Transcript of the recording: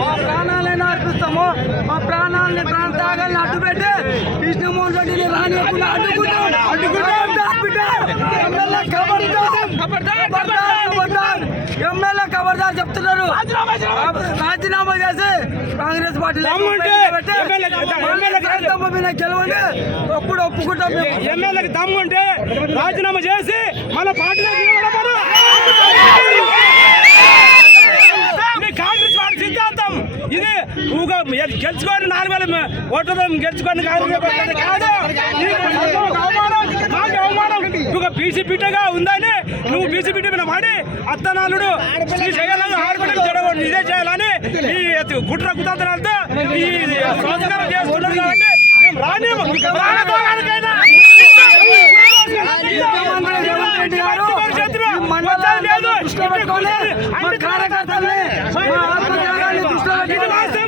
మా ప్రాణాలైనా అర్పిస్తాము. మా ప్రాణాలని ప్రాంతాలని అడ్డుపెట్టి కృష్ణమోహన్ రెడ్డిని రాని అడ్డుకుంటాం. అడ్డుకుంటాం ఎమ్మెల్యే ఖబర్దార్ ఎమ్మెల్యే చెప్తున్నారు. రాజీనామా చేసి కాంగ్రెస్ పార్టీ గెలవండి. అప్పుడు ఒప్పుకుంటాం ఎమ్మెల్యేకి దమ్ముంటే రాజీనామా చేసి మన పార్టీలో గెలుచుకొని నాలుగు వేల ఓట్లతో గెలుచుకొని కాదు మాకు అవమానం నువ్వు బీసీ బిడ్డగా ఉందని నువ్వు బీసీ బిడ్డ మీద పడి అత్తనాలుడు శ్రీ చేయాలని ఆడబిడ్డ జరగదు ఇదే చేయాలని ఈ గుట్ర కుతంత్రాలతో ఈ సంస్కారం చేస్తున్నారు కాబట్టి మేము రేవంత్ రెడ్డి గారు ఈ మండలాన్ని దృష్టిలో పెట్టుకొని మా కార్యకర్తల్ని మా ఆత్మత్యాగాన్ని దృష్టిలో పెట్టుకొని రేవంత్ రెడ్డి గారు